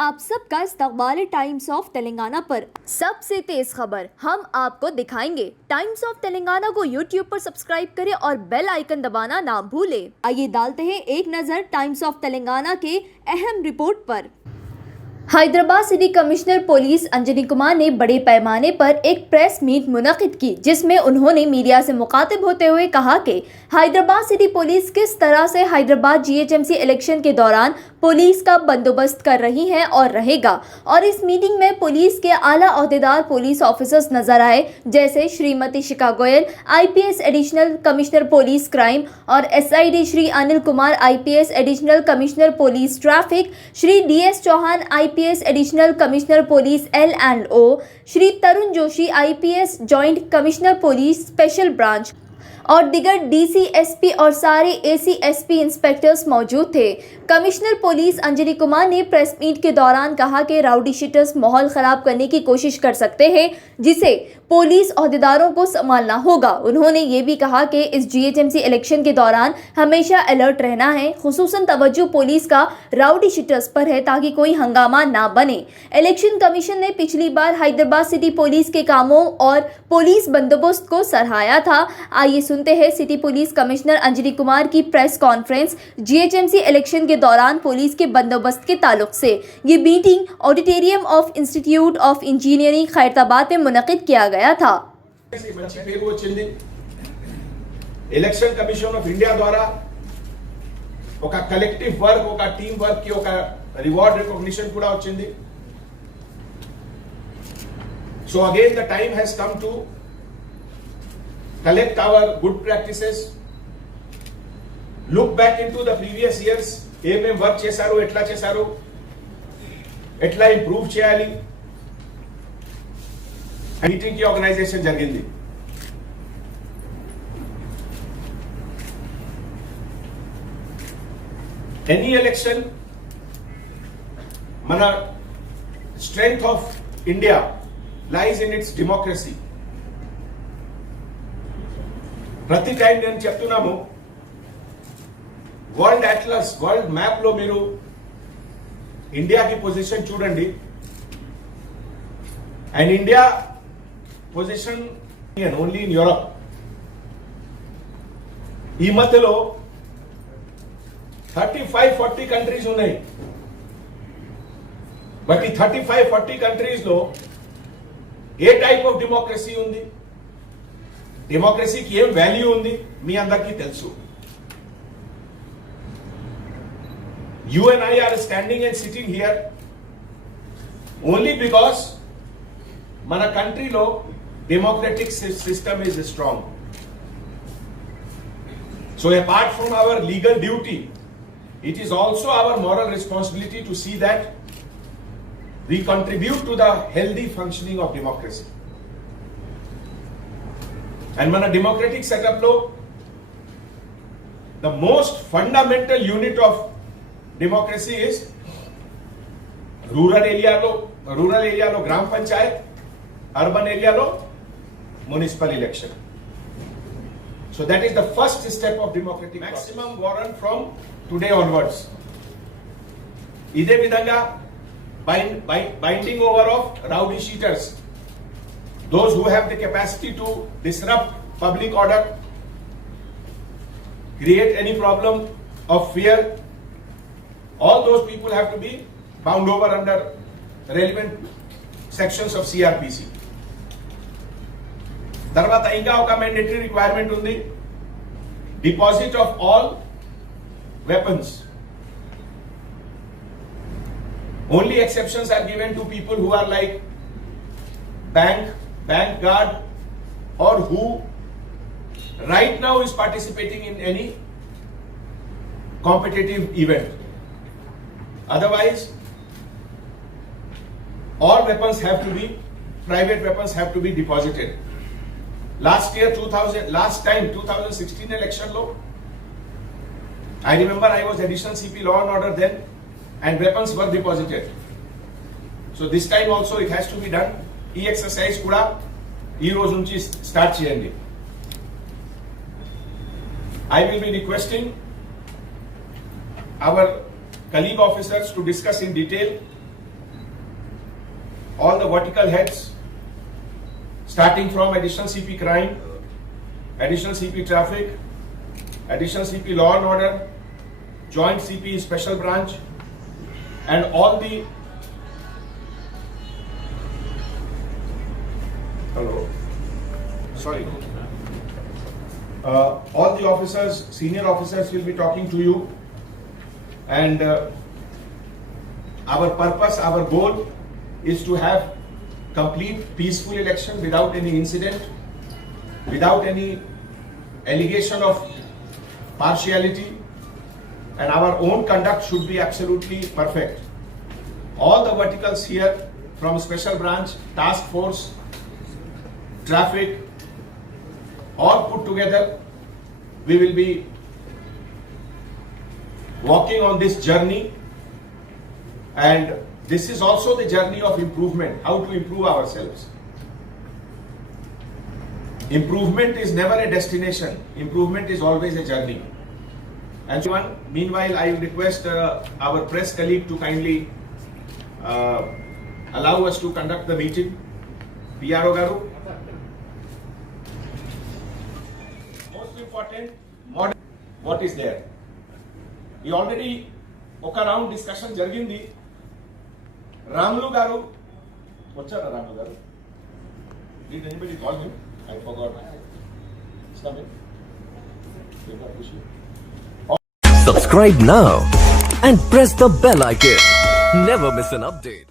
आप सबका इस्तकबाल टाइम्स ऑफ तेलंगाना पर सबसे तेज खबर हम आपको दिखाएंगे। टाइम्स ऑफ तेलंगाना को यूट्यूब पर सब्सक्राइब करें और बेल आइकन दबाना ना भूलें। आइए डालते हैं एक नजर टाइम्स ऑफ तेलंगाना के अहम रिपोर्ट पर। Hyderabad city commissioner police Anjani Kumar ने बड़े पैमाने पर एक प्रेस मीट मुनक़िद की, जिसमें उन्होंने मीडिया से मुखातिब होते हुए कहा कि हैदराबाद सिटी पुलिस किस तरह से हैदराबाद जीएचएमसी इलेक्शन के दौरान पुलिस का बंदोबस्त कर रही है और रहेगा। और इस मीटिंग में पुलिस के आला ओहदेदार पुलिस ऑफिसर्स नजर आए, जैसे Shrimati Shikha Goyal IPS additional commissioner police crime और SID Shri Anil Kumar IPS additional commissioner police traffic, Shri DS Chauhan IPS additional commissioner police L&O, Shri Tarun Joshi IPS joint commissioner police special branch और दिगर DC SP और सारे AC SP इंस्पेक्टर्स मौजूद थे। कमिश्नर पुलिस अंजनी कुमार ने प्रेस मीट के दौरान कहा कि राउडी शीटर्स माहौल खराब करने की कोशिश कर सकते हैं, जिसे पुलिस ओहदेदारों को संभालना होगा। उन्होंने ये भी कहा कि इस GHMC इलेक्शन के दौरान हमेशा अलर्ट रहना है, खुसूसन तवज्जो पुलिस का राउडी शीटर्स पर है ताकि कोई हंगामा ना बने। इलेक्शन कमीशन ने पिछली बार हैदराबाद सिटी पुलिस के कामों और पुलिस बंदोबस्त को सराहाया था। आइए सुनते हैं city police commissioner Anjani Kumar की प्रेस कॉन्फ्रेंस GHMC इलेक्शन के दौरान पुलिस के बंदोबस्त के ताल्लुक से। ये meeting auditorium of institute of engineering Khairatabad में मुनक़िद किया गया था। ఎలక్షన్ కమిషన్ ఆఫ్ ఇండియా ద్వారా ఒక కలెక్టివ్ వర్క్, ఒక టీమ్ వర్క్ కి ఒక రివార్డ్ రికగ్నిషన్ కూడా వచ్చింది. So again the time has come to collect our good practices, look back into the previous years, ఏమేం వర్క్ చేశారు, ఎట్లా చేశారు, ఎట్లా ఇంప్రూవ్ చేయాలి. మీటింగ్ కి ఆర్గనైజేషన్ జరిగింది. ఎనీ ఎలక్షన్ మన strength of India lies in it's democracy. ప్రతి టైం నేను చెప్తున్నాము, వరల్డ్ అట్లస్, వరల్డ్ మ్యాప్ లో మీరు ఇండియాకి పొజిషన్ చూడండి, and India position only in Europe. ఈ మధ్యలో 35-40 కంట్రీస్ ఉన్నాయి. బట్ ఈ 35-40 కంట్రీస్ లో ఏ టైప్ ఆఫ్ డెమోక్రసీ ఉంది, డెమోక్రసీకి ఏం వాల్యూ ఉంది మీ అందరికీ తెలుసు. You and I are standing and sitting here only because మన కంట్రీలో democratic system is strong. So apart from our legal duty, it is also our moral responsibility to see that we contribute to the healthy functioning of democracy. And మన democratic setup లో the most fundamental unit of democracy is rural ఏరియాలో గ్రామ Panchayat, urban ఏరియాలో municipal election. So that is the first step of democratic maximum warrant from today onwards. ఇదే విధంగా binding over of rowdy sheeters, those who have the capacity to disrupt public order, create any problem of fear, all those people have to be bound over under relevant sections of CRPC. తర్వాత ఇంకా ఒక mandatory requirement ఉంది, deposit of all weapons. Only exceptions are given to people who are like bank guard, or who right now is participating in any competitive event. Otherwise, all weapons have to be, private weapons have to be deposited. Last year 2016 election law, I remember I was additional CP law and order then, and weapons were deposited. So this time also it has to be done. ఈ exercise కూడా ఈ రోజు నుంచి start చేయండి. I will be requesting our colleague officers to discuss in detail all the vertical heads, starting from additional CP crime, additional CP traffic, additional CP law and order, joint CP special branch, and all the all the officers, senior officers will be talking to you, and our purpose, our goal is to have complete peaceful election without any incident, without any allegation of partiality, and our own conduct should be absolutely perfect. All the verticals here, from special branch, task force, traffic, all put together, we will be walking on this journey, and this is also the journey of improvement, how to improve ourselves. Improvement is never a destination, improvement is always a journey. And meanwhile, I request our press colleague to kindly allow us to conduct the meeting. PRO Garu. Most important, model, what is there? We already oka round discussion jargindi. Ramlu Garu, what's up, Ramlu Garu? Did anybody call him? I forgot. It's coming. Subscribe now and press the bell icon. Never miss an update.